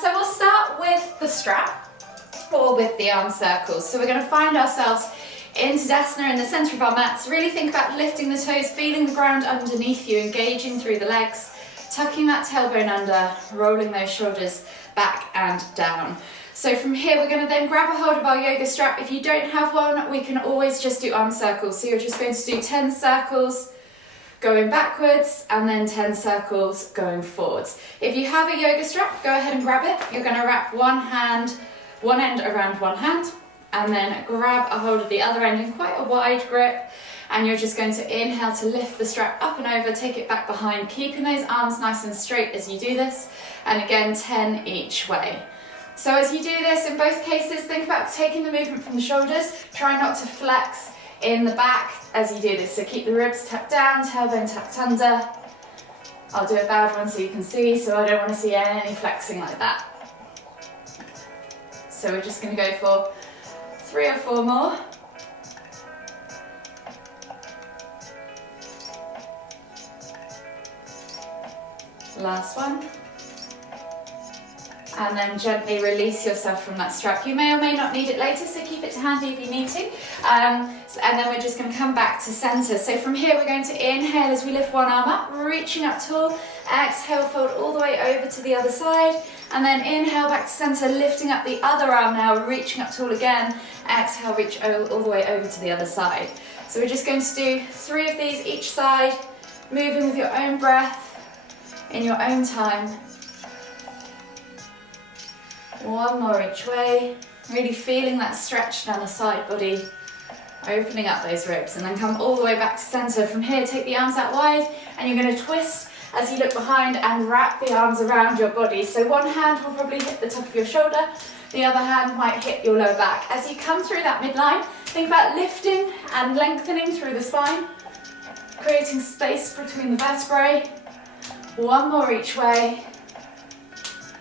So we'll start with the strap or with the arm circles. So we're going to find ourselves in Tadasana in the centre of our mats. Really think about lifting the toes, feeling the ground underneath you, engaging through the legs, tucking that tailbone under, rolling those shoulders back and down. So from here we're going to then grab a hold of our yoga strap. If you don't have one, we can always just do arm circles. So you're just going to do 10 circles going backwards and then 10 circles going forwards. If you have a yoga strap, go ahead and grab it. You're going to wrap one end around one hand and then grab a hold of the other end in quite a wide grip, and you're just going to inhale to lift the strap up and over, take it back behind, keeping those arms nice and straight as you do this, and again 10 each way. So as you do this, in both cases, think about taking the movement from the shoulders. Try not to flex in the back as you do this. So keep the ribs tucked down, tailbone tucked under. I'll do a bowed one so you can see, so I don't want to see any flexing like that. So we're just going to go for 3 or 4 more. Last one. And then gently release yourself from that strap. You may or may not need it later, so keep it to handy if you need to. And then we're just going to come back to center. So from here we're going to inhale as we lift one arm up, reaching up tall. Exhale, fold all the way over to the other side. And then inhale back to center, lifting up the other arm now, reaching up tall again. Exhale, reach all the way over to the other side. So we're just going to do 3 of these each side, moving with your own breath, in your own time. 1 more each way, really feeling that stretch down the side body, opening up those ribs, and then come all the way back to center. From here, take the arms out wide, and you're going to twist as you look behind and wrap the arms around your body. So one hand will probably hit the top of your shoulder, the other hand might hit your lower back. As you come through that midline, think about lifting and lengthening through the spine, creating space between the vertebrae. 1 more each way.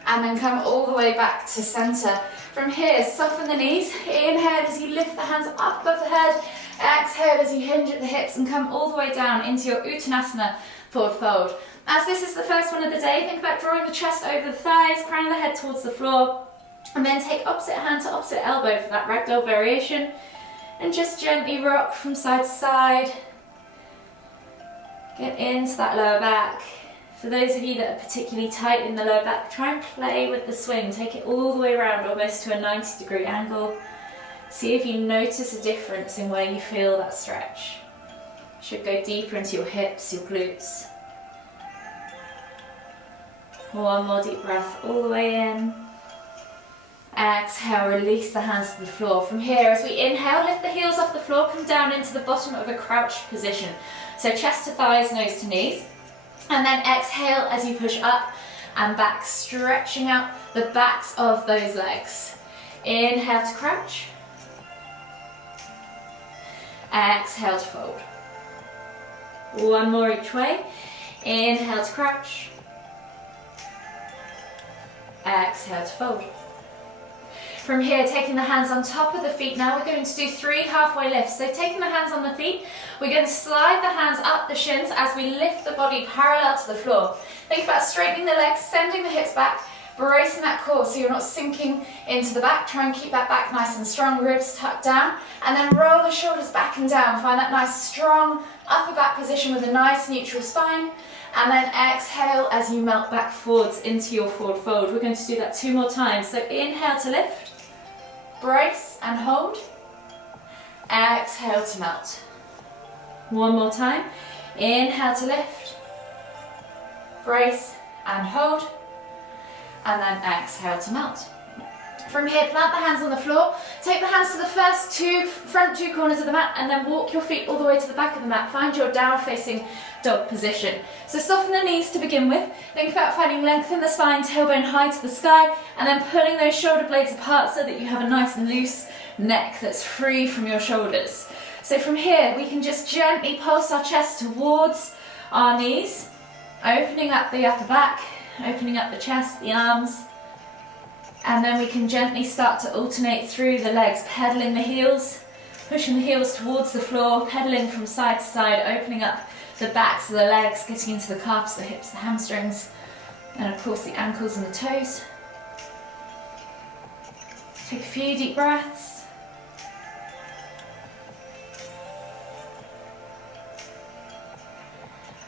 And then come all the way back to center. From here, soften the knees. Inhale as you lift the hands up above the head. Exhale as you hinge at the hips and come all the way down into your Uttanasana forward fold. As this is the first one of the day, think about drawing the chest over the thighs, crown of the head towards the floor, and then take opposite hand to opposite elbow for that ragdoll variation. And just gently rock from side to side. Get into that lower back. For those of you that are particularly tight in the lower back, try and play with the swing. Take it all the way around, almost to a 90-degree angle. See if you notice a difference in where you feel that stretch. Should go deeper into your hips, your glutes. 1 more deep breath all the way in. Exhale, release the hands to the floor. From here, as we inhale, lift the heels off the floor, come down into the bottom of a crouched position. So chest to thighs, nose to knees. And then exhale as you push up and back, stretching out the backs of those legs. Inhale to crouch. Exhale to fold. 1 more each way. Inhale to crouch. Exhale to fold. From here, taking the hands on top of the feet, now we're going to do 3 halfway lifts. So taking the hands on the feet, we're going to slide the hands up the shins as we lift the body parallel to the floor. Think about straightening the legs, sending the hips back, bracing that core so you're not sinking into the back. Try and keep that back nice and strong, ribs tucked down, and then roll the shoulders back and down. Find that nice strong upper back position with a nice neutral spine. And then exhale as you melt back forwards into your forward fold. We're going to do that 2 more times. So inhale to lift. Brace and hold. Exhale to melt. 1 more time. Inhale to lift. Brace and hold. And then exhale to melt. From here, plant the hands on the floor. Take the hands to the front two corners of the mat, and then walk your feet all the way to the back of the mat. Find your down facing dog position. So soften the knees to begin with. Think about finding length in the spine, tailbone high to the sky, and then pulling those shoulder blades apart so that you have a nice loose neck that's free from your shoulders. So from here, we can just gently pulse our chest towards our knees, opening up the upper back, opening up the chest, the arms, and then we can gently start to alternate through the legs, pedaling the heels, pushing the heels towards the floor, pedaling from side to side, opening up the backs of the legs, getting into the calves, the hips, the hamstrings, and of course the ankles and the toes. Take a few deep breaths.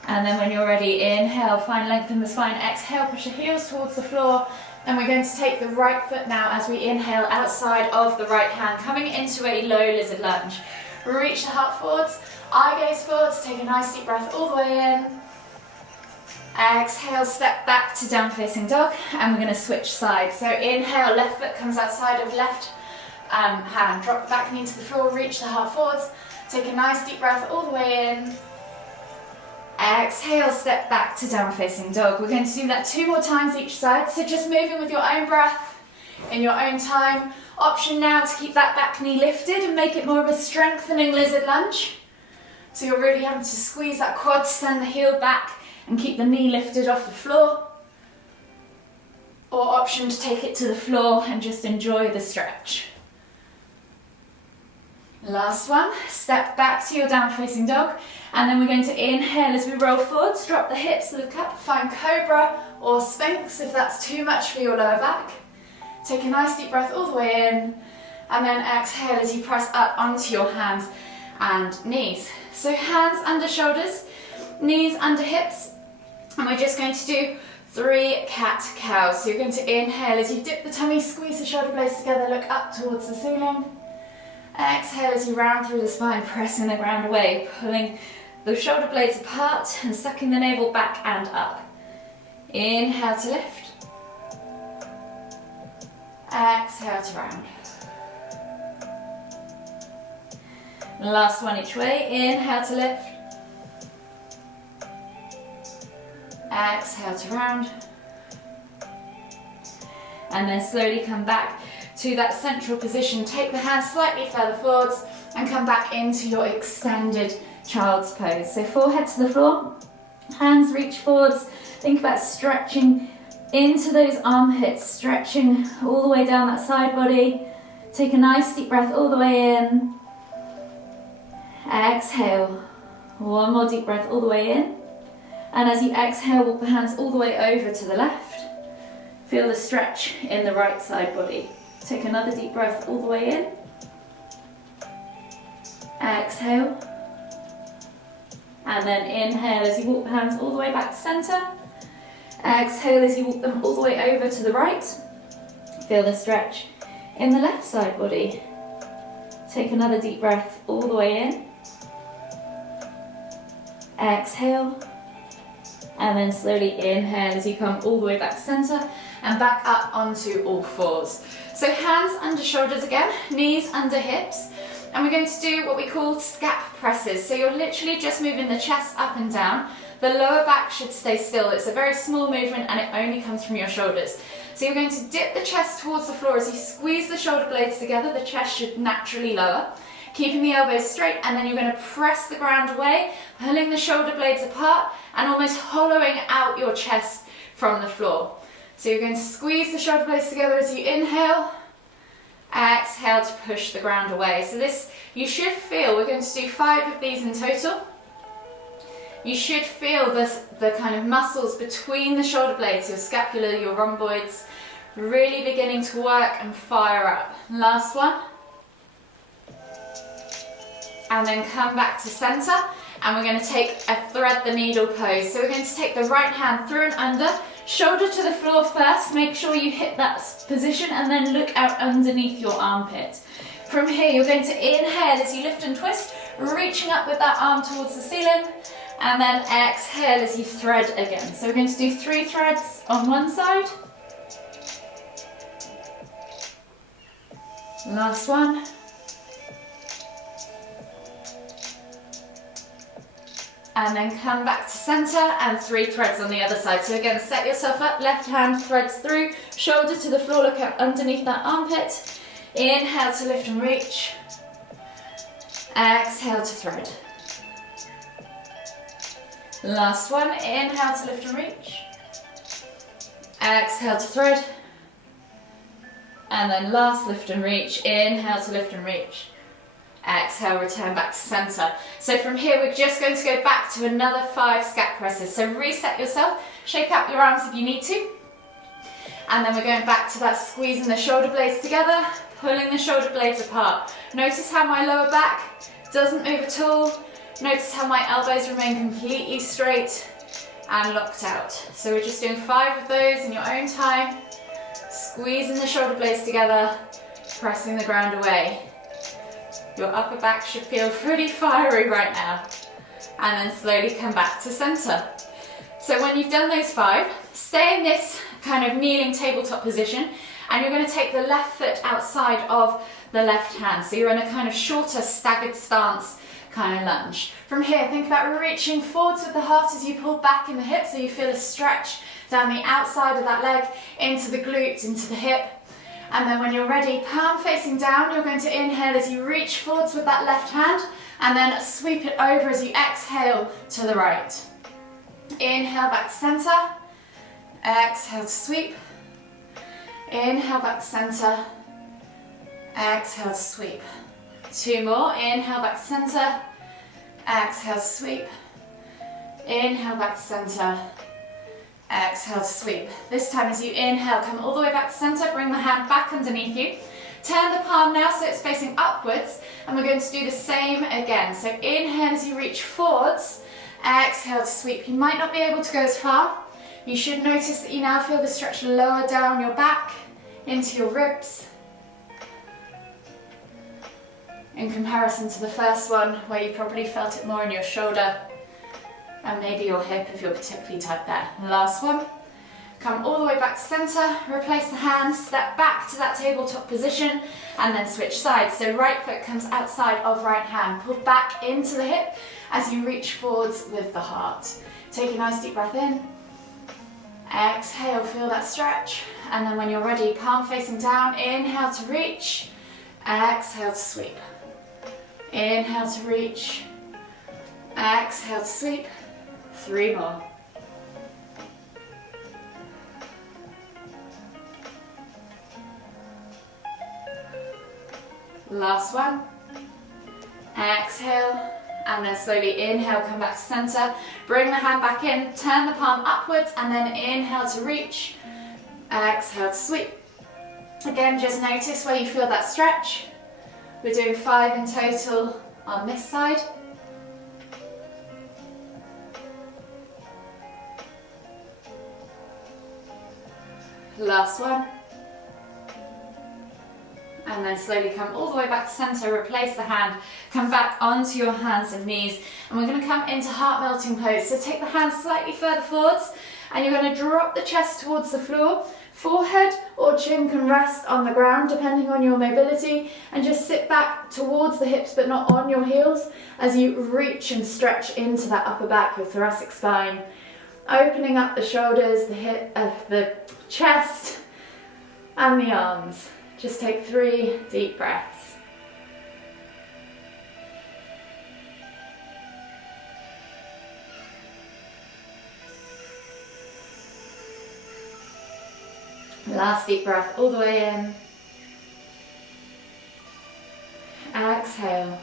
And then when you're ready, inhale, find length in the spine. Exhale, push the heels towards the floor. And we're going to take the right foot now as we inhale outside of the right hand, coming into a low lizard lunge. Reach the heart forwards, eye gaze forwards, take a nice deep breath all the way in. Exhale, step back to down facing dog, and we're going to switch sides. So inhale, left foot comes outside of left hand, drop the back knee to the floor, reach the heart forwards, take a nice deep breath all the way in. Exhale, step back to down facing dog. We're going to do that 2 more times each side, so just moving with your own breath, in your own time. Option now to keep that back knee lifted and make it more of a strengthening lizard lunge. So you're really having to squeeze that quad, send the heel back and keep the knee lifted off the floor. Or option to take it to the floor and just enjoy the stretch. Last one, step back to your down facing dog, and then we're going to inhale as we roll forwards, drop the hips, look up, find cobra or sphinx if that's too much for your lower back. Take a nice deep breath all the way in, and then exhale as you press up onto your hands and knees. So hands under shoulders, knees under hips, and we're just going to do 3 cat-cows. So you're going to inhale as you dip the tummy, squeeze the shoulder blades together, look up towards the ceiling. Exhale as you round through the spine, pressing the ground away, pulling the shoulder blades apart and sucking the navel back and up. Inhale to lift. Exhale to round. Last one each way. Inhale to lift. Exhale to round. And then slowly come back to that central position. Take the hands slightly further forwards and come back into your extended child's pose. So forehead to the floor, hands reach forwards. Think about stretching into those armpits, stretching all the way down that side body. Take a nice deep breath all the way in. Exhale. 1 more deep breath all the way in. And as you exhale, walk the hands all the way over to the left. Feel the stretch in the right side body. Take another deep breath all the way in. Exhale. And then inhale as you walk the hands all the way back to center. Exhale as you walk them all the way over to the right. Feel the stretch in the left side body. Take another deep breath all the way in. Exhale. And then slowly inhale as you come all the way back to center and back up onto all fours. So hands under shoulders again, knees under hips, and we're going to do what we call scap presses. So you're literally just moving the chest up and down. The lower back should stay still. It's a very small movement and it only comes from your shoulders. So you're going to dip the chest towards the floor as you squeeze the shoulder blades together. The chest should naturally lower, keeping the elbows straight, and then you're going to press the ground away, pulling the shoulder blades apart and almost hollowing out your chest from the floor. So you're going to squeeze the shoulder blades together as you inhale, exhale to push the ground away. So this, you should feel, we're going to do 5 of these in total. You should feel the kind of muscles between the shoulder blades, your scapula, your rhomboids, really beginning to work and fire up. Last one. And then come back to center, and we're going to take a thread the needle pose. So we're going to take the right hand through and under, shoulder to the floor first, make sure you hit that position and then look out underneath your armpit. From here you're going to inhale as you lift and twist, reaching up with that arm towards the ceiling, and then exhale as you thread again. So we're going to do 3 threads on one side. Last one. And then come back to center and 3 threads on the other side. So again, set yourself up, left hand threads through, shoulder to the floor, look out underneath that armpit. Inhale to lift and reach. Exhale to thread. Last one, inhale to lift and reach. Exhale to thread. And then last, lift and reach. Inhale to lift and reach. Exhale, return back to center. So from here, we're just going to go back to another 5 scap presses. So reset yourself, shake out your arms if you need to. And then we're going back to that squeezing the shoulder blades together, pulling the shoulder blades apart. Notice how my lower back doesn't move at all. Notice how my elbows remain completely straight and locked out. So we're just doing 5 of those in your own time. Squeezing the shoulder blades together, pressing the ground away. Your upper back should feel pretty fiery right now. And then slowly come back to center. So when you've done those 5, stay in this kind of kneeling tabletop position, and you're going to take the left foot outside of the left hand. So you're in a kind of shorter staggered stance kind of lunge. From here, think about reaching forwards with the heart as you pull back in the hip, so you feel a stretch down the outside of that leg, into the glutes, into the hip. And then when you're ready, palm facing down, you're going to inhale as you reach forwards with that left hand, and then sweep it over as you exhale to the right. Inhale back to center, exhale to sweep. Inhale back to center, exhale to sweep. 2 more, inhale back to center, exhale to sweep. Inhale back to center, exhale to sweep. This time as you inhale, come all the way back to center, bring the hand back underneath you. Turn the palm now so it's facing upwards, and we're going to do the same again. So inhale as you reach forwards, exhale to sweep. You might not be able to go as far. You should notice that you now feel the stretch lower down your back, into your ribs. In comparison to the first one, where you probably felt it more in your shoulder and maybe your hip if you're particularly tight there. Last one. Come all the way back to center, replace the hands, step back to that tabletop position, and then switch sides. So right foot comes outside of right hand. Pull back into the hip as you reach forwards with the heart. Take a nice deep breath in. Exhale, feel that stretch. And then when you're ready, palm facing down, inhale to reach, exhale to sweep. Inhale to reach, exhale to sweep. 3 more. Last one. Exhale, and then slowly inhale, come back to center. Bring the hand back in, turn the palm upwards, and then inhale to reach. Exhale to sweep. Again, just notice where you feel that stretch. We're doing 5 in total on this side. Last one. And then slowly come all the way back to center, replace the hand, come back onto your hands and knees, and we're going to come into heart melting pose. So take the hands slightly further forwards, and you're going to drop the chest towards the floor. Forehead or chin can rest on the ground depending on your mobility, and just sit back towards the hips but not on your heels as you reach and stretch into that upper back, your thoracic spine, opening up the shoulders, the chest and the arms. Just take 3 deep breaths. Last deep breath all the way in. Exhale.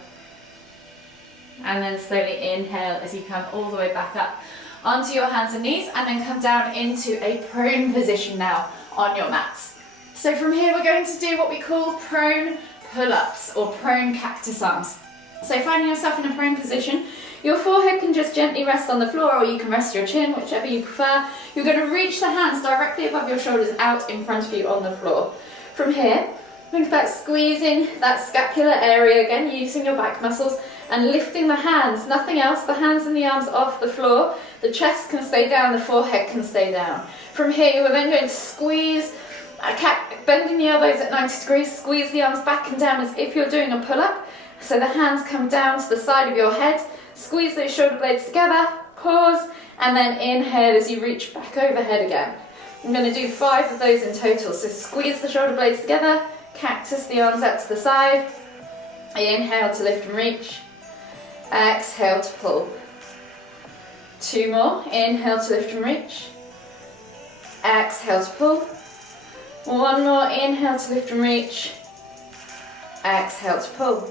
And then slowly inhale as you come all the way back up onto your hands and knees, and then come down into a prone position now on your mats. So from here we're going to do what we call prone pull-ups or prone cactus arms. So finding yourself in a prone position, your forehead can just gently rest on the floor, or you can rest your chin, whichever you prefer. You're going to reach the hands directly above your shoulders out in front of you on the floor. From here, think about squeezing that scapular area again, using your back muscles, and lifting the hands, nothing else, the hands and the arms off the floor. The chest can stay down, the forehead can stay down. From here, you are then going to squeeze, bending the elbows at 90 degrees, squeeze the arms back and down as if you're doing a pull-up. So the hands come down to the side of your head, squeeze those shoulder blades together, pause, and then inhale as you reach back overhead again. I'm going to do 5 of those in total. So squeeze the shoulder blades together, cactus the arms out to the side, inhale to lift and reach, exhale to pull. 2 more, inhale to lift and reach, exhale to pull. 1 more, inhale to lift and reach, exhale to pull.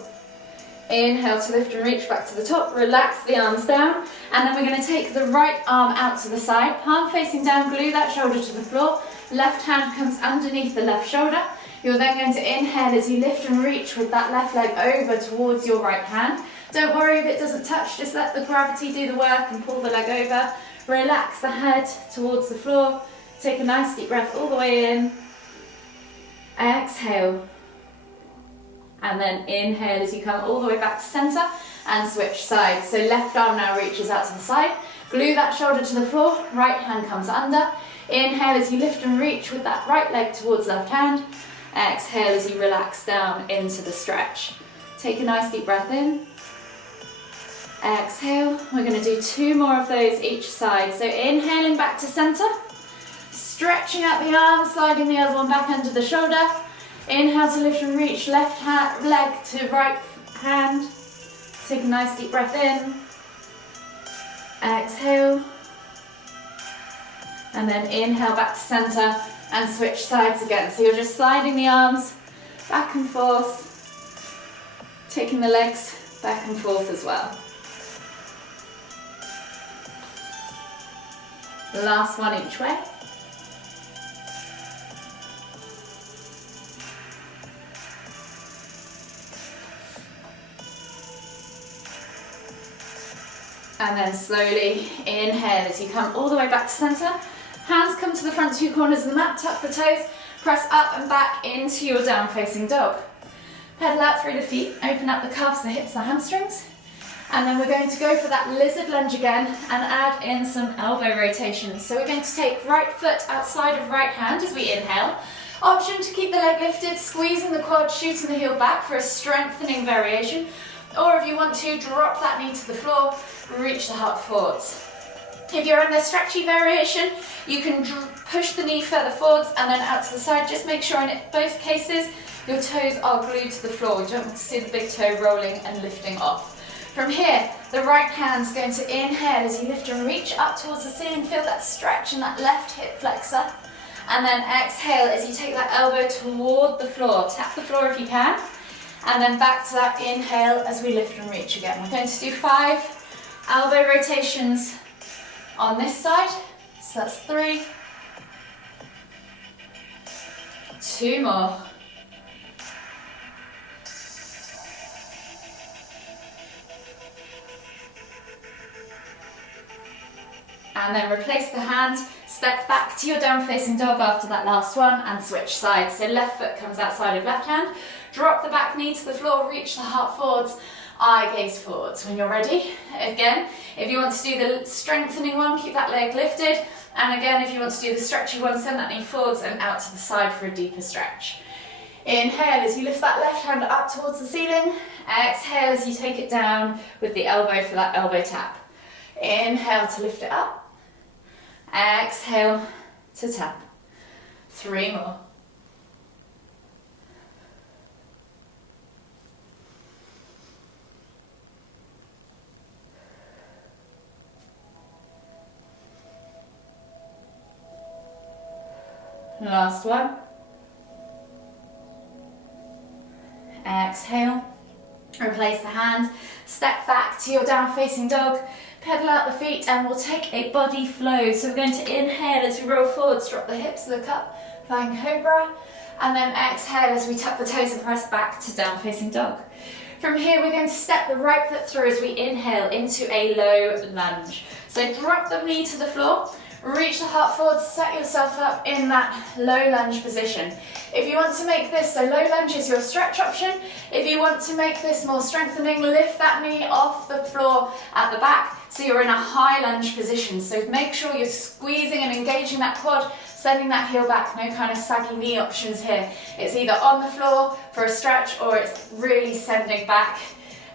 Inhale to lift and reach back to the top, relax the arms down, and then we're going to take the right arm out to the side, palm facing down, glue that shoulder to the floor, left hand comes underneath the left shoulder, You're then going to inhale as you lift and reach with that left leg over towards your right hand. Don't worry if it doesn't touch, just let the gravity do the work and pull the leg over. Relax the head towards the floor. Take a nice deep breath all the way in. Exhale. And then inhale as you come all the way back to center and switch sides. So left arm now reaches out to the side. Glue that shoulder to the floor, right hand comes under. Inhale as you lift and reach with that right leg towards left hand. Exhale as you relax down into the stretch. Take a nice deep breath in. Exhale. We're going to do 2 more of those each side. So inhaling back to center. Stretching out the arms, sliding the other one back under the shoulder. Inhale to lift and reach, left leg to right hand. Take a nice deep breath in. Exhale. And then inhale back to center and switch sides again. So you're just sliding the arms back and forth, taking the legs back and forth as well. Last one each way. And then slowly inhale as you come all the way back to center. Hands come to the front 2 corners of the mat, tuck the toes, press up and back into your down facing dog. Pedal out through the feet, open up the calves, the hips, the hamstrings. And then we're going to go for that lizard lunge again and add in some elbow rotations. So we're going to take right foot outside of right hand as we inhale. Option to keep the leg lifted, squeezing the quad, shooting the heel back for a strengthening variation. Or if you want to, drop that knee to the floor, reach the heart forwards. If you're in the stretchy variation, you can push the knee further forwards and then out to the side. Just make sure in both cases your toes are glued to the floor. You don't want to see the big toe rolling and lifting off. From here, the right hand's going to inhale as you lift and reach up towards the ceiling. Feel that stretch in that left hip flexor. And then exhale as you take that elbow toward the floor. Tap the floor if you can. And then back to that inhale as we lift and reach again. We're going to do 5 elbow rotations on this side. So that's 3. 2 more. And then replace the hand, step back to your down facing dog after that last one and switch sides. So left foot comes outside of left hand, drop the back knee to the floor, reach the heart forwards, eye gaze forwards. When you're ready, again, if you want to do the strengthening one, keep that leg lifted. And again, if you want to do the stretchy one, send that knee forwards and out to the side for a deeper stretch. Inhale as you lift that left hand up towards the ceiling. Exhale as you take it down with the elbow for that elbow tap. Inhale to lift it up. Exhale to tap. 3 more. Last one. Exhale. Replace the hand. Step back to your down facing dog. Pedal out the feet and we'll take a body flow. So we're going to inhale as we roll forwards, drop the hips, look up, flying cobra. And then exhale as we tuck the toes and press back to down facing dog. From here, we're going to step the right foot through as we inhale into a low lunge. So drop the knee to the floor, reach the heart forward, set yourself up in that low lunge position. If you want to make this, so low lunge is your stretch option. If you want to make this more strengthening, lift that knee off the floor at the back so you're in a high lunge position. So make sure you're squeezing and engaging that quad, sending that heel back, no kind of saggy knee options here. It's either on the floor for a stretch or it's really sending back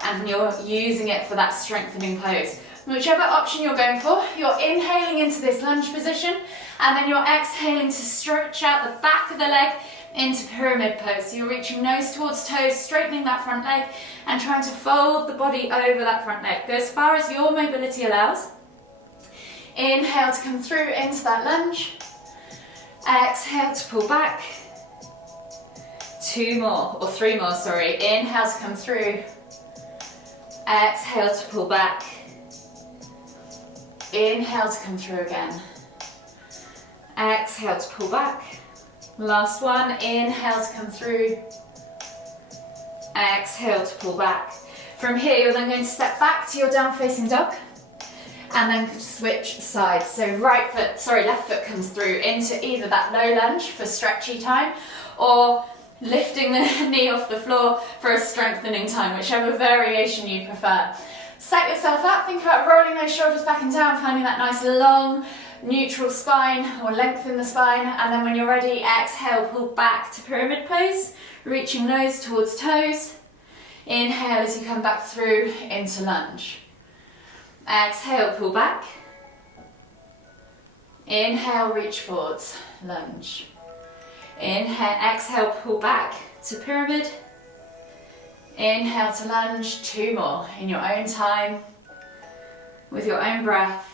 and you're using it for that strengthening pose. Whichever option you're going for, you're inhaling into this lunge position and then you're exhaling to stretch out the back of the leg into pyramid pose. So you're reaching nose towards toes, straightening that front leg and trying to fold the body over that front leg. Go as far as your mobility allows. Inhale to come through into that lunge. Exhale to pull back. 2 more, or 3 more, sorry. Inhale to come through. Exhale to pull back. Inhale to come through again. Exhale to pull back. Last one, inhale to come through. Exhale to pull back. From here, you're then going to step back to your down facing dog and then switch sides. So left foot comes through into either that low lunge for stretchy time or lifting the knee off the floor for a strengthening time, whichever variation you prefer. Set yourself up, think about rolling those shoulders back and down, finding that nice long neutral spine or lengthen the spine, and then when you're ready, exhale, pull back to pyramid pose, reaching nose towards toes. Inhale as you come back through into lunge. Exhale, pull back. Inhale, reach forwards, lunge. Inhale, exhale, pull back to pyramid. Inhale to lunge, 2 more in your own time, with your own breath.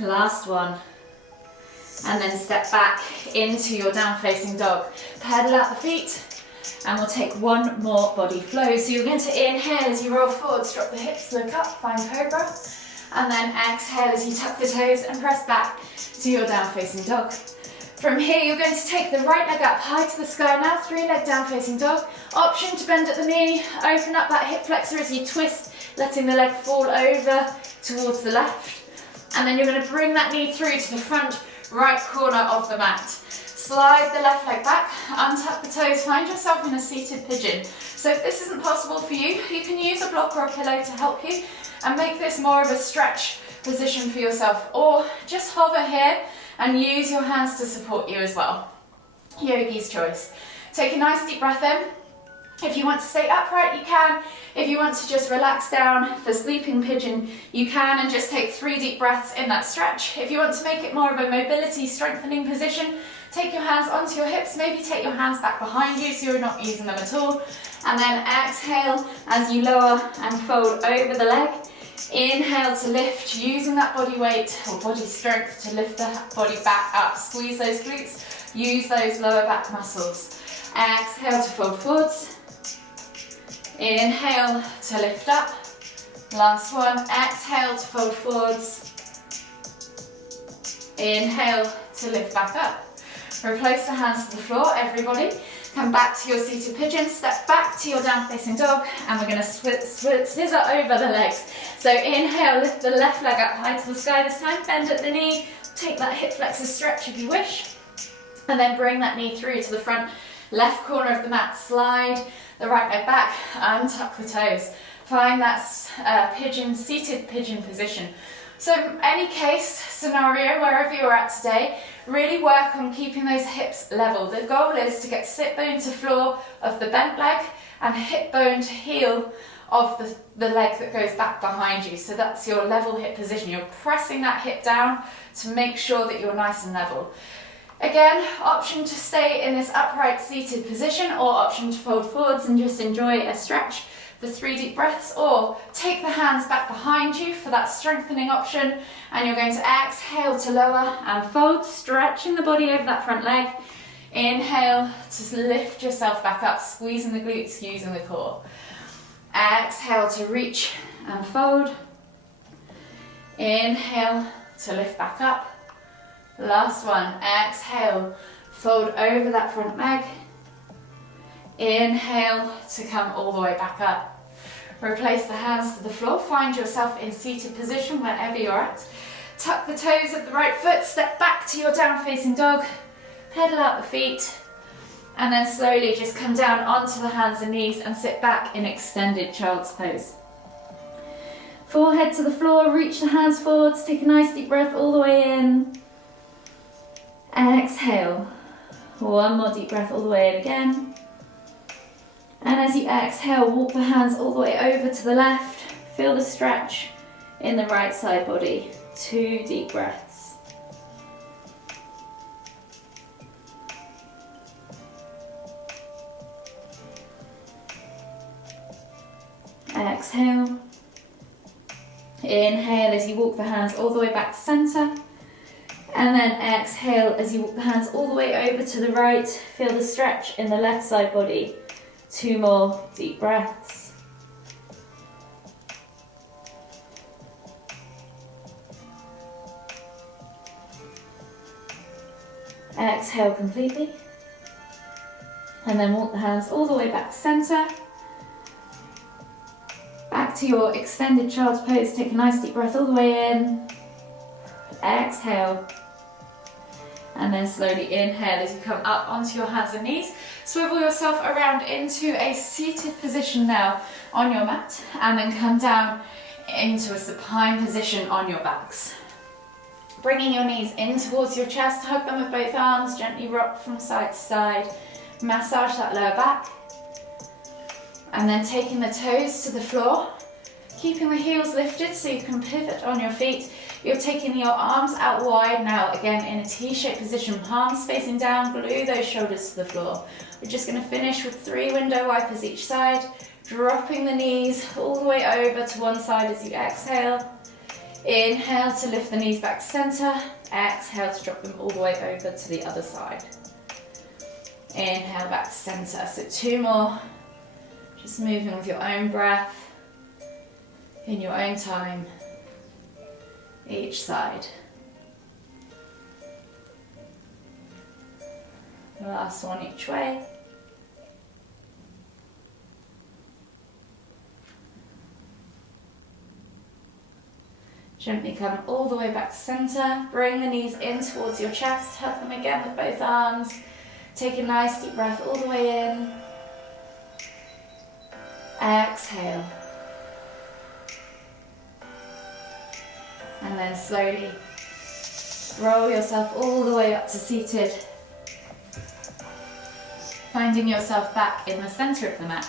Last one. And then step back into your down facing dog. Pedal out the feet and we'll take 1 more body flow. So you're going to inhale as you roll forwards, drop the hips, look up, find cobra. And then exhale as you tuck the toes and press back to your down facing dog. From here, you're going to take the right leg up high to the sky now, 3-leg down facing dog. Option to bend at the knee, open up that hip flexor as you twist, letting the leg fall over towards the left. And then you're going to bring that knee through to the front right corner of the mat. Slide the left leg back, untuck the toes, find yourself in a seated pigeon. So if this isn't possible for you, you can use a block or a pillow to help you and make this more of a stretch position for yourself, or just hover here and use your hands to support you as well. Yogi's choice. Take a nice deep breath in. If you want to stay upright, you can. If you want to just relax down for sleeping pigeon, you can, and just take 3 deep breaths in that stretch. If you want to make it more of a mobility strengthening position, take your hands onto your hips, maybe take your hands back behind you so you're not using them at all. And then exhale as you lower and fold over the leg. Inhale to lift, using that body weight or body strength to lift the body back up. Squeeze those glutes, use those lower back muscles. Exhale to fold forwards. Inhale to lift up. Last one, exhale to fold forwards. Inhale to lift back up. Replace the hands to the floor, everybody. Come back to your seated pigeon, step back to your down facing dog, and we're going to scissor over the legs. So inhale, lift the left leg up high to the sky this time, bend at the knee, take that hip flexor stretch if you wish, and then bring that knee through to the front left corner of the mat. Slide the right leg back, untuck the toes. Find that seated pigeon position. So any case scenario, wherever you're at today, really work on keeping those hips level. The goal is to get sit bone to floor of the bent leg and hip bone to heel of the leg that goes back behind you. So that's your level hip position. You're pressing that hip down to make sure that you're nice and level. Again, option to stay in this upright seated position, or option to fold forwards and just enjoy a stretch for 3 deep breaths, or take the hands back behind you for that strengthening option, and you're going to exhale to lower and fold, stretching the body over that front leg. Inhale to lift yourself back up, squeezing the glutes, using the core. Exhale to reach and fold. Inhale to lift back up. Last one, exhale, fold over that front leg. Inhale to come all the way back up. Replace the hands to the floor, find yourself in seated position wherever you're at. Tuck the toes of the right foot, step back to your down facing dog, pedal out the feet, and then slowly just come down onto the hands and knees and sit back in extended child's pose. Forehead to the floor, reach the hands forwards, take a nice deep breath all the way in. Exhale, 1 more deep breath all the way in again. And as you exhale, walk the hands all the way over to the left. Feel the stretch in the right side body. 2 deep breaths. Exhale. Inhale as you walk the hands all the way back to center. And then exhale as you walk the hands all the way over to the right. Feel the stretch in the left side body. 2 more deep breaths. Exhale completely. And then walk the hands all the way back to center. Back to your extended child's pose. Take a nice deep breath all the way in. Exhale. And then slowly inhale as you come up onto your hands and knees. Swivel yourself around into a seated position now on your mat. And then come down into a supine position on your backs. Bringing your knees in towards your chest. Hug them with both arms. Gently rock from side to side. Massage that lower back. And then taking the toes to the floor. Keeping the heels lifted so you can pivot on your feet. You're taking your arms out wide now, again in a T-shaped position, palms facing down, glue those shoulders to the floor. We're just going to finish with 3 window wipers each side, dropping the knees all the way over to one side as you exhale. Inhale to lift the knees back to center, exhale to drop them all the way over to the other side. Inhale back to center, so 2 more, just moving with your own breath, in your own time. Each side. Last one each way. Gently come all the way back to center. Bring the knees in towards your chest. Hug them again with both arms. Take a nice deep breath all the way in. Exhale. And then slowly roll yourself all the way up to seated. Finding yourself back in the center of the mat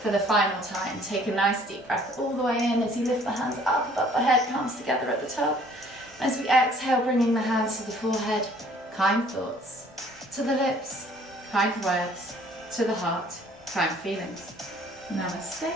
for the final time. Take a nice deep breath all the way in as you lift the hands up above the head, palms together at the top. As we exhale, bringing the hands to the forehead. Kind thoughts to the lips, kind words to the heart, kind feelings. Namaste.